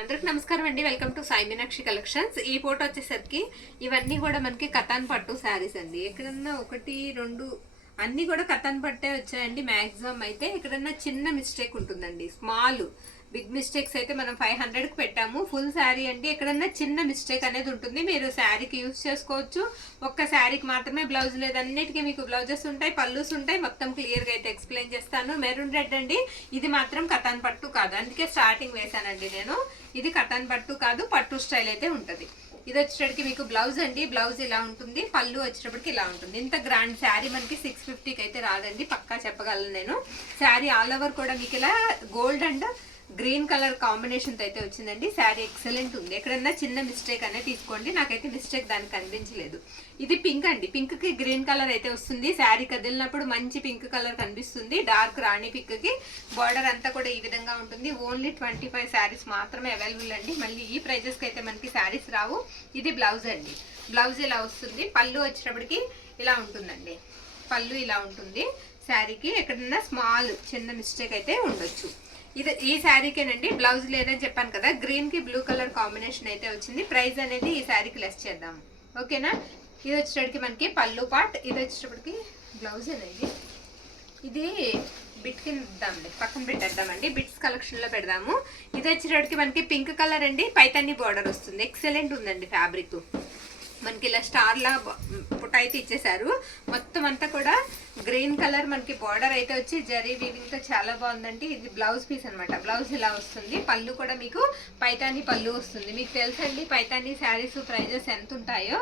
అందరికి నమస్కారం అండి. Welcome to Sai Meenakshi collections. ఈ ఫోటో వచ్చేసరికి ఇవన్నీ కూడా మనకి కతాన్ పట్టు శారీస్ అండి. ఎక్కడన్నా ఒకటి రెండు అన్ని కూడా కతాన్ పట్టే వచ్చాయండి. మ్యాక్సిమం అయితే ఎక్కడన్నా చిన్న మిస్టేక్ ఉంటుందండి. స్మాల్ బిగ్ మిస్టేక్స్ అయితే మనం 500కి పెట్టాము. ఫుల్ శారీ అండి. ఎక్కడన్నా చిన్న మిస్టేక్ అనేది ఉంటుంది. మీరు శారీకి యూజ్ చేసుకోవచ్చు. ఒక్క శారీకి మాత్రమే బ్లౌజ్ లేదు, అన్నిటికీ మీకు బ్లౌజెస్ ఉంటాయి, పల్లూస్ ఉంటాయి. మొత్తం క్లియర్గా అయితే ఎక్స్ప్లెయిన్ చేస్తాను. మెరూన్ రెడ్ అండి. ఇది మాత్రం కతాన్ పట్టు కాదు, అందుకే స్టార్టింగ్ వేసానండి నేను. ఇది కతాన్ పట్టు కాదు, పట్టు స్టైల్ అయితే ఉంటుంది. ఇది వచ్చేటప్పటికి మీకు బ్లౌజ్ అండి. బ్లౌజ్ ఇలా ఉంటుంది, పళ్ళు వచ్చేటప్పటికి ఇలా ఉంటుంది. ఇంత గ్రాండ్ శారీ మనకి 650కి అయితే రాదండి, పక్కా చెప్పగలను నేను. శారీ ఆల్ ఓవర్ కూడా మీకు ఇలా gold and green colour combination తో అయితే వచ్చిందండి. శారీ ఎక్సలెంట్ ఉంది. ఎక్కడన్నా చిన్న మిస్టేక్ అనేది తీసుకోండి, నాకైతే మిస్టేక్ దానికి కనిపించలేదు. ఇది పింక్ అండి. పింక్ కి గ్రీన్ కలర్ అయితే వస్తుంది. శారీ కదిలినప్పుడు మంచి పింక్ కలర్ కనిపిస్తుంది. డార్క్ రాణి పింక్ కి బార్డర్ అంతా కూడా ఈ విధంగా ఉంటుంది. ఓన్లీ 25 శారీస్ మాత్రమే అవైలబుల్ అండి. మళ్ళీ ఈ ప్రైజెస్ కి అయితే మనకి శారీస్ రావు. ఇది బ్లౌజ్ అండి. బ్లౌజ్ ఇలా వస్తుంది. పళ్ళు వచ్చేటప్పటికి ఇలా ఉంటుందండి. పళ్ళు ఇలా ఉంటుంది. శారీకి ఎక్కడన్నా స్మాల్ చిన్న మిస్టేక్ అయితే ఉండొచ్చు. ఇది ఈ శారీకేనండి. బ్లౌజ్ లేదని చెప్పాను కదా. గ్రీన్ కి బ్లూ కలర్ కాంబినేషన్ అయితే వచ్చింది. ప్రైస్ అనేది ఈ శారీకి లెస్ చేద్దాము, ఓకేనా. ఇది వచ్చేటప్పటికి మనకి పళ్ళు పార్ట్. ఇది వచ్చేటప్పటికి బ్లౌజ్ అనేది. ఇది బిట్ కింద ఇద్దామండి, పక్కన పెట్టేద్దామండి. బిట్స్ కలెక్షన్ లో పెడదాము. ఇది వచ్చేటప్పటికి మనకి పింక్ కలర్ అండి. పైతాని బార్డర్ వస్తుంది. ఎక్సలెంట్ ఉందండి ఫ్యాబ్రిక్. మనకి ఇలా స్టార్ లా పుట్ట అయితే ఇచ్చేసారు. మొత్తం అంతా కూడా గ్రీన్ కలర్ మనకి బార్డర్ అయితే వచ్చి జరీ వీవింగ్ తో చాలా బాగుందండి. ఇది బ్లౌజ్ పీస్ అనమాట. బ్లౌజ్ ఇలా వస్తుంది. పళ్ళు కూడా మీకు పైతాని పళ్ళు వస్తుంది. మీకు తెలుసండి పైతాని శారీస్ ప్రైజెస్ ఎంత ఉంటాయో,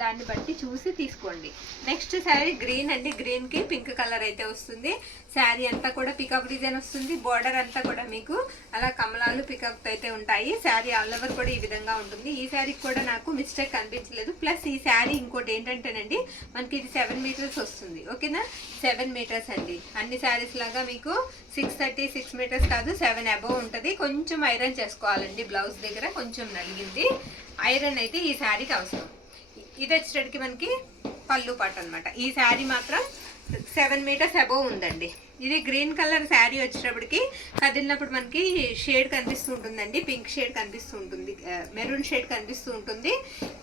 దాన్ని బట్టి చూసి తీసుకోండి. నెక్స్ట్ శారీ గ్రీన్ అండి. గ్రీన్ కి పింక్ కలర్ అయితే వస్తుంది. శారీ అంతా కూడా పికప్ డిజైన్ వస్తుంది. బార్డర్ అంతా కూడా మీకు అలా కమలాలు పికప్ అయితే ఉంటాయి. శారీ ఆల్ ఓవర్ కూడా ఈ విధంగా ఉంటుంది. ఈ శారీకి కూడా నాకు మిస్టేక్ కనిపించలేదు. ప్లస్ ఈ శారీ ఇంకోటి ఏంటంటేనండి, మనకి ఇది 7 మీటర్స్ వస్తుంది, ఓకేనా. 7 మీటర్స్ అండి. అన్ని శారీస్ లాగా మీకు 630 6 మీటర్స్ కాదు, 7 అబోవ్ ఉంటుంది. కొంచెం ఐరన్ చేసుకోవాలండి. బ్లౌజ్ దగ్గర కొంచెం నలిగింది. ఐరన్ అయితే ఈ శారీకి అవసరం. ఇది వచ్చేటప్పటికి మనకి పళ్ళు పాట అనమాట. ఈ శారీ మాత్రం 7 మీటర్స్ అబోవ్ ఉందండి. ఇది గ్రీన్ కలర్ శారీ వచ్చేటప్పటికి కదిలినప్పుడు మనకి షేడ్ కనిపిస్తూ ఉంటుందండి. పింక్ షేడ్ కనిపిస్తూ ఉంటుంది, మెరూన్ షేడ్ కనిపిస్తూ ఉంటుంది.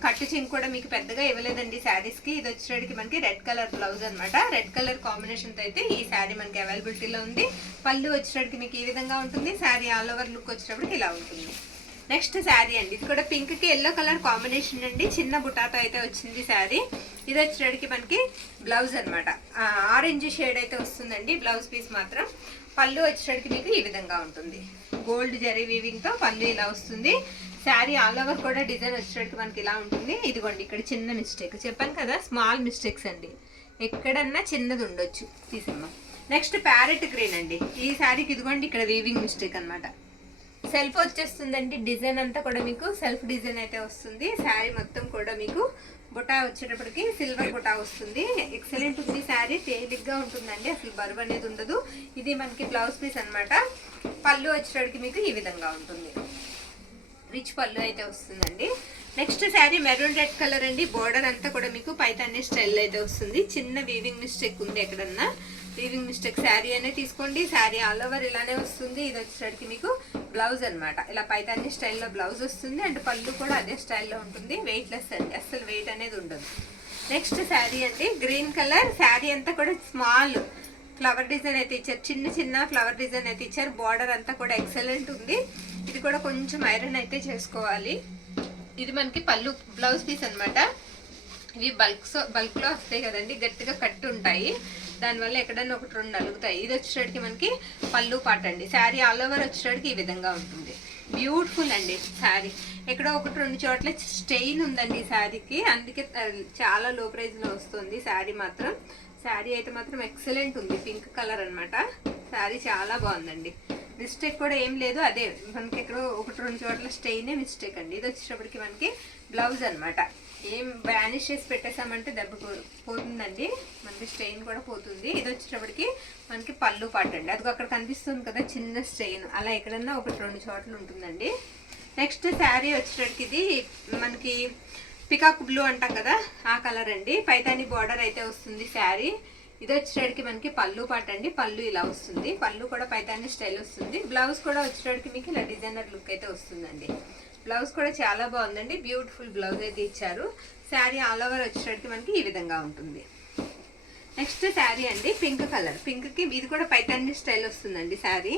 కట్టు చింక్ కూడా మీకు పెద్దగా ఇవ్వలేదండి శారీస్కి. ఇది వచ్చేటప్పటికి మనకి రెడ్ కలర్ బ్లౌజ్ అనమాట. రెడ్ కలర్ కాంబినేషన్తో అయితే ఈ శారీ మనకి అవైలబిలిటీలో ఉంది. పళ్ళు వచ్చేటప్పటికి మీకు ఈ విధంగా ఉంటుంది. శారీ ఆల్ ఓవర్ లుక్ వచ్చేటప్పటికి ఇలా ఉంటుంది. నెక్స్ట్ శారీ అండి. ఇది కూడా పింక్ కి ఎల్లో కలర్ కాంబినేషన్ అండి. చిన్న బుటాతో అయితే వచ్చింది శారీ. ఇది వచ్చేటికి మనకి బ్లౌజ్ అనమాట. ఆరెంజ్ షేడ్ అయితే వస్తుందండి బ్లౌజ్ పీస్ మాత్రం. పళ్ళు వచ్చేటికి మీకు ఈ విధంగా ఉంటుంది. గోల్డ్ జరీ వీవింగ్ తో పళ్ళు ఇలా వస్తుంది. శారీ ఆల్ ఓవర్ కూడా డిజైన్ వచ్చేటికి మనకి ఇలా ఉంటుంది. ఇదిగోండి ఇక్కడ చిన్న మిస్టేక్ చెప్పాను కదా, స్మాల్ మిస్టేక్స్ అండి. ఎక్కడన్నా చిన్నది ఉండొచ్చు, తీసమ్మా. నెక్స్ట్ ప్యారెట్ గ్రీన్ అండి. ఈ శారీకి ఇదిగోండి ఇక్కడ వీవింగ్ మిస్టేక్ అనమాట. సెల్ఫ్ వచ్చేస్తుందండి. డిజైన్ అంతా కూడా మీకు సెల్ఫ్ డిజైన్ అయితే వస్తుంది. శారీ మొత్తం కూడా మీకు బుటా వచ్చేటప్పటికి సిల్వర్ బుటా వస్తుంది. ఎక్సలెంట్ ఉంది శారీ. తేలిగ్గా ఉంటుందండి, అసలు బరువు అనేది ఉండదు. ఇది మనకి బ్లౌజ్ పీస్ అనమాట. పళ్ళు వచ్చేటప్పటికి మీకు ఈ విధంగా ఉంటుంది. రిచ్ పళ్ళు అయితే వస్తుందండి. Next sari maroon red colour అండి. బోర్డర్ అంతా కూడా మీకు పైతాని స్టైల్ అయితే వస్తుంది. చిన్న వీవింగ్ మిస్టేక్ ఉంది ఎక్కడన్నా. వీవింగ్ మిస్టేక్ శారీ అనే తీసుకోండి. శారీ ఆల్ ఓవర్ ఇలానే వస్తుంది. ఇది వచ్చేసరికి మీకు బ్లౌజ్ అనమాట. ఇలా పైతాని స్టైల్లో బ్లౌజ్ వస్తుంది. అండ్ పళ్ళు కూడా అదే స్టైల్లో ఉంటుంది. వెయిట్ లెస్ అండి, అసలు వెయిట్ అనేది ఉండదు. నెక్స్ట్ శారీ అండి గ్రీన్ కలర్. శారీ అంతా కూడా స్మాల్ ఫ్లవర్ డిజైన్ అయితే ఇచ్చారు. చిన్న చిన్న ఫ్లవర్ డిజైన్ అయితే ఇచ్చారు. బార్డర్ అంతా కూడా ఎక్సలెంట్ ఉంది. ఇది కూడా కొంచెం ఐరన్ అయితే చేసుకోవాలి. ఇది మనకి పళ్ళు బ్లౌజ్ పీస్ అనమాట. ఇవి బల్క్ లో వస్తాయి కదండి, గట్టిగా కట్టు ఉంటాయి. దానివల్ల ఎక్కడన్నా ఒకటి రెండు నలుగుతాయి. ఇది వచ్చేటికి మనకి పళ్ళు పాట అండి. శారీ ఆల్ ఓవర్ వచ్చేటికి ఈ విధంగా ఉంటుంది. బ్యూటిఫుల్ అండి శారీ. ఎక్కడో ఒకటి రెండు చోట్ల స్టెయిన్ ఉందండి ఈ శారీకి, అందుకే చాలా లో ప్రైస్ లో వస్తుంది శారీ మాత్రం. శారీ అయితే మాత్రం ఎక్సలెంట్ ఉంది. పింక్ కలర్ అనమాట. శారీ చాలా బాగుందండి. మిస్టేక్ కూడా ఏం లేదు. అదే మనకి ఎక్కడో ఒకటి రెండు చోట్ల స్టెయినే మిస్టేక్ అండి. ఇది వచ్చేటప్పటికి మనకి బ్లౌజ్ అనమాట. ఏం బ్యానిష్ చేసి పెట్టేసామంటే దెబ్బ పోతుందండి, మనకి స్టెయిన్ కూడా పోతుంది. ఇది వచ్చేటప్పటికి మనకి పళ్ళు పాట అండి. అది అక్కడ కనిపిస్తుంది కదా చిన్న స్టెయిన్, అలా ఎక్కడన్నా ఒకటి రెండు చోట్ల ఉంటుందండి. నెక్స్ట్ శారీ వచ్చేటప్పటికి ఇది మనకి పికాక్ బ్లూ అంటాం కదా, ఆ కలర్ అండి. పైతాని బార్డర్ అయితే వస్తుంది శారీ. ఇది వచ్చేటికి మనకి పళ్ళు పాట అండి. పళ్ళు ఇలా వస్తుంది, పళ్ళు కూడా పైతాని స్టైల్ వస్తుంది. బ్లౌజ్ కూడా వచ్చేటికి మీకు ఇలా డిజైనర్ లుక్ అయితే వస్తుందండి. బ్లౌజ్ కూడా చాలా బాగుందండి, బ్యూటిఫుల్ బ్లౌజ్ అయితే ఇచ్చారు. శారీ ఆల్ ఓవర్ వచ్చేటికి మనకి ఈ విధంగా ఉంటుంది. నెక్స్ట్ శారీ అండి పింక్ కలర్, పింక్కి ఇది కూడా పైతాని స్టైల్ వస్తుందండి. శారీ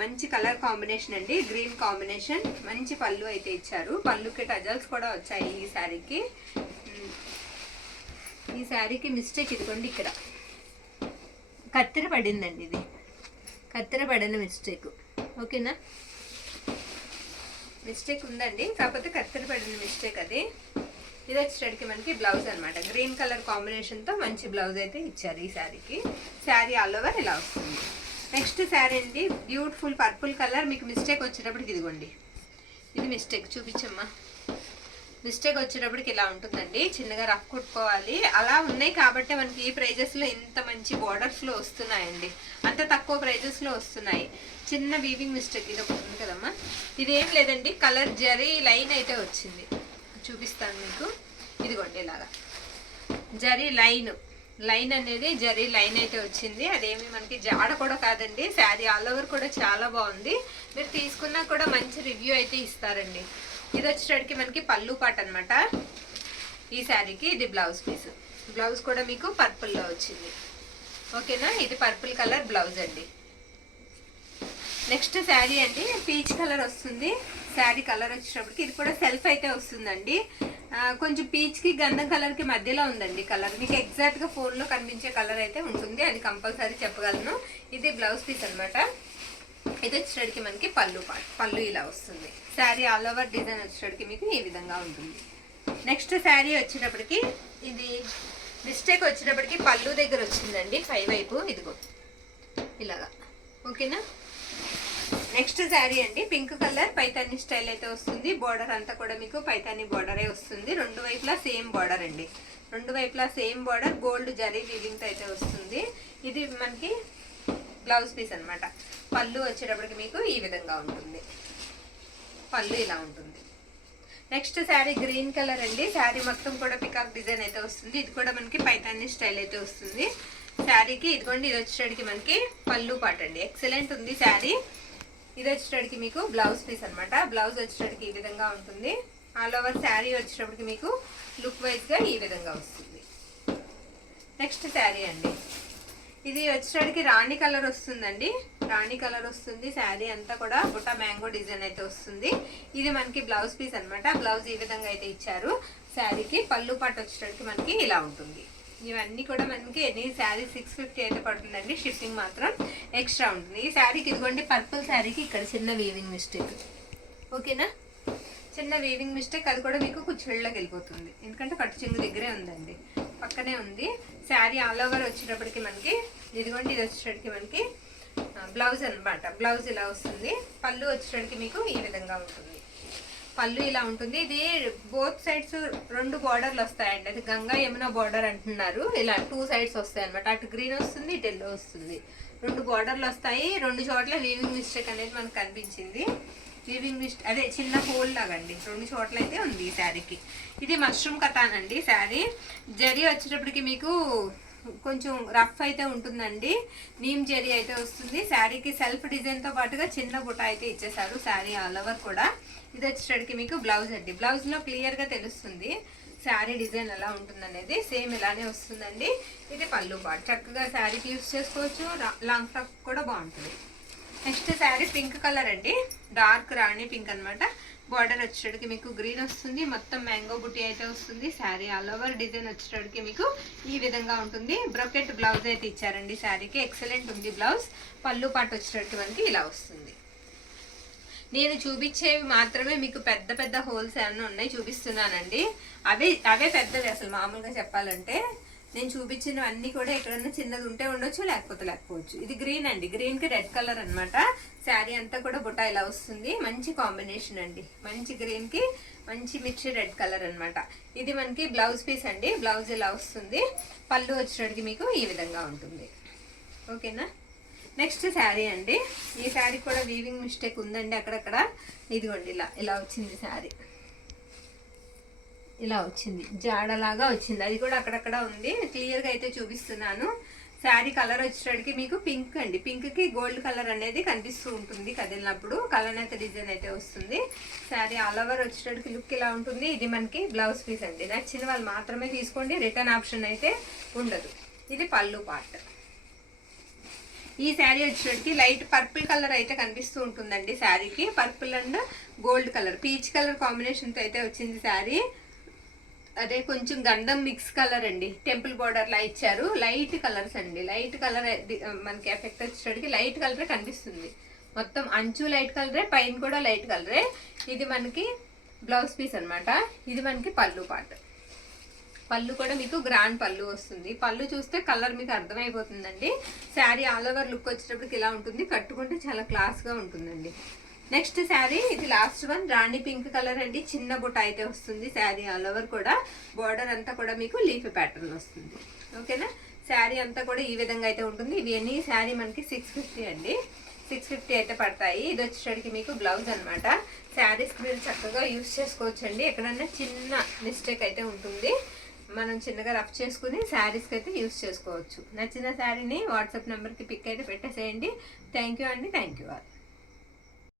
మంచి కలర్ కాంబినేషన్ అండి, గ్రీన్ కాంబినేషన్. మంచి పళ్ళు అయితే ఇచ్చారు, పళ్ళుకి టజల్స్ కూడా వచ్చాయి ఈ శారీకి. ఈ శారీకి మిస్టేక్ ఇదిగోండి, ఇక్కడ కత్తెర పడిందండి, ఇది కత్తెర పడిన మిస్టేక్. ఓకేనా, మిస్టేక్ ఉందండి, కాకపోతే కత్తెర పడిన మిస్టేక్ అది. ఇది వచ్చేటికి మనకి బ్లౌజ్ అనమాట, గ్రీన్ కలర్ కాంబినేషన్తో మంచి బ్లౌజ్ అయితే ఇచ్చారు ఈ శారీకి. శారీ ఆల్ ఓవర్ ఇలా వస్తుంది. నెక్స్ట్ శారీ అండి బ్యూటిఫుల్ పర్పుల్ కలర్. మీకు మిస్టేక్ వచ్చేటప్పటికి ఇదిగోండి, ఇది మిస్టేక్ చూపించమ్మా. మిస్టేక్ వచ్చేటప్పటికి ఇలా ఉంటుందండి, చిన్నగా రఫ్ కుట్టుకోవాలి. అలా ఉన్నాయి కాబట్టి మనకి ఈ ప్రైజెస్లో ఇంత మంచి బోర్డర్స్లో వస్తున్నాయండి, అంత తక్కువ ప్రైజెస్లో వస్తున్నాయి. చిన్న వీవింగ్ మిస్టేక్ ఇది ఒకటి ఉంది కదమ్మా, ఇదేం లేదండి, కలర్ జరీ లైన్ అయితే వచ్చింది, చూపిస్తాను మీకు. ఇదిగోండి ఇలాగా జరీ లైన్ అనేది జరీ లైన్ అయితే వచ్చింది. అదేమి మనకి జాడ కూడా కాదండి. శారీ ఆల్ ఓవర్ కూడా చాలా బాగుంది, మీరు తీసుకున్నా కూడా మంచి రివ్యూ అయితే ఇస్తారండి. ఇది వచ్చేటికి మనకి పళ్ళు పాట అనమాట ఈ శారీకి. ఇది బ్లౌజ్ పీస్, బ్లౌజ్ కూడా మీకు పర్పుల్లో వచ్చింది. ఓకేనా, ఇది పర్పుల్ కలర్ బ్లౌజ్ అండి. నెక్స్ట్ శారీ అండి పీచ్ కలర్ వస్తుంది. శారీ కలర్ వచ్చేటప్పటికి ఇది కూడా సెల్ఫ్ అయితే వస్తుందండి. కొంచెం పీచ్కి గంధం కలర్కి మధ్యలో ఉందండి కలర్. మీకు ఎగ్జాక్ట్గా ఫోన్లో కనిపించే కలర్ అయితే ఉంటుంది, అది కంపల్సరీ చెప్పగలను. ఇది బ్లౌజ్ పీస్ అనమాట. ఇది వచ్చేటికి మనకి పళ్ళు ఇలా వస్తుంది. శారీ ఆల్ ఓవర్ డిజైన్ వచ్చేటికి మీకు ఈ విధంగా ఉంటుంది. నెక్స్ట్ శారీ వచ్చేటప్పటికి ఇది మిస్టేక్ వచ్చేటప్పటికి పళ్ళు దగ్గర వచ్చిందండి, పై వైపు ఇదిగో ఇలాగా. ఓకేనా, నెక్స్ట్ శారీ అండి పింక్ కలర్ పైతాని స్టైల్ అయితే వస్తుంది. బోర్డర్ అంతా కూడా మీకు పైతాని బోర్డరే వస్తుంది, రెండు వైపులా సేమ్ బోర్డర్ అండి, రెండు వైపులా same border. Gold zari weaving అయితే వస్తుంది. ఇది మనకి బ్లౌజ్ పీస్ అనమాట. పళ్ళు వచ్చేటప్పటికి మీకు ఈ విధంగా ఉంటుంది, పళ్ళు ఇలా ఉంటుంది. నెక్స్ట్ శారీ గ్రీన్ కలర్ అండి. శారీ మొత్తం కూడా పికాక్ డిజైన్ అయితే వస్తుంది. ఇది కూడా మనకి పైతాని స్టైల్ అయితే వస్తుంది శారీకి. ఇదిగోండి, ఇది వచ్చేటికి మనకి పళ్ళు పాట అండి, ఎక్సలెంట్ ఉంది శారీ. ఇది వచ్చేటికి మీకు బ్లౌజ్ పీస్ అనమాట. బ్లౌజ్ వచ్చేటికి ఈ విధంగా ఉంటుంది. ఆల్ ఓవర్ శారీ వచ్చేటప్పటికి మీకు లుక్ వైజ్గా ఈ విధంగా వస్తుంది. నెక్స్ట్ శారీ అండి ఇది వచ్చేటికి రాణి కలర్ వస్తుందండి, రాణి కలర్ వస్తుంది. శారీ అంతా కూడా బుట్ట మ్యాంగో డిజైన్ అయితే వస్తుంది. ఇది మనకి బ్లౌజ్ పీస్ అనమాట. బ్లౌజ్ ఈ విధంగా అయితే ఇచ్చారు. శారీకి పళ్ళు పాట వచ్చేటికి మనకి ఇలా ఉంటుంది. ఇవన్నీ కూడా మనకి ఎన్ని శారీ 650 అయితే పడుతుందండి, షిప్పింగ్ మాత్రం ఎక్స్ట్రా ఉంటుంది. ఈ శారీకి ఇదిగోండి పర్పుల్ శారీకి ఇక్కడ చిన్న వీవింగ్ మిస్టేక్. ఓకేనా, చిన్న వీవింగ్ మిస్టేక్, అది కూడా మీకు కుచ్చిళ్ళకి వెళ్ళిపోతుంది, ఎందుకంటే కట్టు చెంగు దగ్గరే ఉందండి, పక్కనే ఉంది. శారీ ఆల్ ఓవర్ వచ్చేటప్పటికి మనకి ఇదిగోండి, ఇది వచ్చేటప్పటికి మనకి బ్లౌజ్ అనమాట. బ్లౌజ్ ఇలా వస్తుంది. పళ్ళు వచ్చేటప్పటికి మీకు ఈ విధంగా ఉంటుంది, పళ్ళు ఇలా ఉంటుంది. ఇది బోత్ సైడ్స్ రెండు బార్డర్లు వస్తాయండి, అది గంగా యమున బార్డర్ అంటున్నారు. ఇలా 2 సైడ్స్ వస్తాయి అనమాట, అటు గ్రీన్ వస్తుంది, ఇటు ఎల్లో వస్తుంది. రెండు బార్డర్లు వస్తాయి. రెండు చోట్ల వీవింగ్ మిస్టేక్ అనేది మనకు కనిపించింది. వీవింగ్ మిస్టేక్ అదే చిన్న హోల్ లాగా అండి, రెండు చోట్ల అయితే ఉంది ఈ శారీకి. ఇది మష్రూమ్ కథాన్ అండి శారీ. జరీ వచ్చేటప్పటికి మీకు కొంచెం రఫ్ అయితే ఉంటుందండి, నీమ్ జరీ అయితే వస్తుంది. శారీకి సెల్ఫ్ డిజైన్తో పాటుగా చిన్న బుట్ట అయితే ఇచ్చేసారు శారీ ఆల్ ఓవర్ కూడా. ఇది వచ్చేటికి మీకు బ్లౌజ్ అండి. బ్లౌజ్లో క్లియర్గా తెలుస్తుంది శారీ డిజైన్ ఎలా ఉంటుంది అనేది, సేమ్ ఇలానే వస్తుందండి. ఇది పళ్ళు పాటు, చక్కగా శారీకి యూస్ చేసుకోవచ్చు, లాంగ్ ఫ్రాక్ కూడా బాగుంటుంది. నెక్స్ట్ శారీ పింక్ కలర్ అండి, డార్క్ రాణి పింక్ అనమాట. బార్డర్ వచ్చేటికి మీకు గ్రీన్ వస్తుంది, మొత్తం మ్యాంగో బుట్టి అయితే వస్తుంది. శారీ ఆల్ ఓవర్ డిజైన్ వచ్చేటికి మీకు ఈ విధంగా ఉంటుంది. బ్రొకెట్ బ్లౌజ్ అయితే ఇచ్చారండి శారీకి, ఎక్సలెంట్ ఉంది బ్లౌజ్. పళ్ళు పాటు వచ్చేటికి మనకి ఇలా వస్తుంది. నేను చూపించేవి మాత్రమే మీకు పెద్ద పెద్ద హోల్స్ ఏమన్నా ఉన్నాయి చూపిస్తున్నానండి, అవే పెద్దవి అసలు మామూలుగా చెప్పాలంటే. నేను చూపించినవన్నీ కూడా ఎక్కడన్నా చిన్నది ఉంటే ఉండొచ్చు, లేకపోవచ్చు. ఇది గ్రీన్ అండి, గ్రీన్కి రెడ్ కలర్ అనమాట. శారీ అంతా కూడా బుట్ట ఇలా వస్తుంది, మంచి కాంబినేషన్ అండి, మంచి గ్రీన్కి మంచి మిర్చి రెడ్ కలర్ అనమాట. ఇది మనకి బ్లౌజ్ పీస్ అండి, బ్లౌజ్ ఇలా వస్తుంది. పళ్ళు వచ్చేటికి మీకు ఈ విధంగా ఉంటుంది. ఓకేనా, నెక్స్ట్ శారీ అండి. ఈ శారీ కూడా వీవింగ్ మిస్టేక్ ఉందండి అక్కడక్కడ. ఇదిగోండి ఇలా వచ్చింది శారీ, ఇలా వచ్చింది, జాడలాగా వచ్చింది, అది కూడా అక్కడక్కడ ఉంది. క్లియర్గా అయితే చూపిస్తున్నాను. శారీ కలర్ వచ్చేటడికి మీకు పింక్ అండి, పింక్కి గోల్డ్ కలర్ అనేది కనిపిస్తూ ఉంటుంది కదిలినప్పుడు. కలనేత డిజైన్ అయితే వస్తుంది. శారీ ఆల్ ఓవర్ వచ్చేటడికి లుక్ ఇలా ఉంటుంది. ఇది మనకి బ్లౌజ్ పీస్ అండి. నచ్చిన వాళ్ళు మాత్రమే తీసుకోండి, రిటర్న్ ఆప్షన్ అయితే ఉండదు. ఇది పళ్ళు పార్ట్. ఈ శారీ వచ్చేటడికి లైట్ పర్పుల్ కలర్ అయితే కనిపిస్తూ ఉంటుందండి. శారీకి purple and gold colour, peach colour కాంబినేషన్తో అయితే వచ్చింది శారీ. అదే కొంచెం గంధం మిక్స్ కలర్ అండి, టెంపుల్ బోర్డర్ లా ఇచ్చారు. లైట్ కలర్స్ అండి, లైట్ కలర్ మనకి ఎఫెక్ట్ వచ్చేటడికి లైట్ కలరే కనిపిస్తుంది. మొత్తం అంచు లైట్ కలరే, పైన కూడా లైట్ కలరే. ఇది మనకి బ్లౌజ్ పీస్ అన్నమాట. ఇది మనకి పళ్ళు పార్ట్. పళ్ళు కూడా మీకు గ్రాండ్ పళ్ళు వస్తుంది. పళ్ళు చూస్తే కలర్ మీకు అర్థమైపోతుందండి. శారీ ఆల్ ఓవర్ లుక్ వచ్చేటప్పటికి ఇలా ఉంటుంది. కట్టుకుంటే చాలా క్లాస్గా ఉంటుందండి. నెక్స్ట్ శారీ, ఇది లాస్ట్ వన్, రాణి పింక్ కలర్ అండి. చిన్న బుట్ట అయితే వస్తుంది. శారీ ఆల్ ఓవర్ కూడా బోర్డర్ అంతా కూడా మీకు లీఫ్ ప్యాటర్న్ వస్తుంది. ఓకేనా, శారీ అంతా కూడా ఈ విధంగా అయితే ఉంటుంది. ఇవన్నీ శారీ మనకి 650 అండి, 650 అయితే పడతాయి. ఇది వచ్చేసరికి మీకు బ్లౌజ్ అనమాట. శారీస్ మీరు చక్కగా యూస్ చేసుకోవచ్చు అండి. ఎక్కడన్నా చిన్న మిస్టేక్ అయితే ఉంటుంది, మనం చిన్నగా రఫ్ చేసుకుని శారీస్కి అయితే యూస్ చేసుకోవచ్చు. నచ్చిన శారీని వాట్సాప్ నెంబర్కి పిక్ అయితే పెట్టేసేయండి. థ్యాంక్ యూ అండి, థ్యాంక్ యూ ఆల్.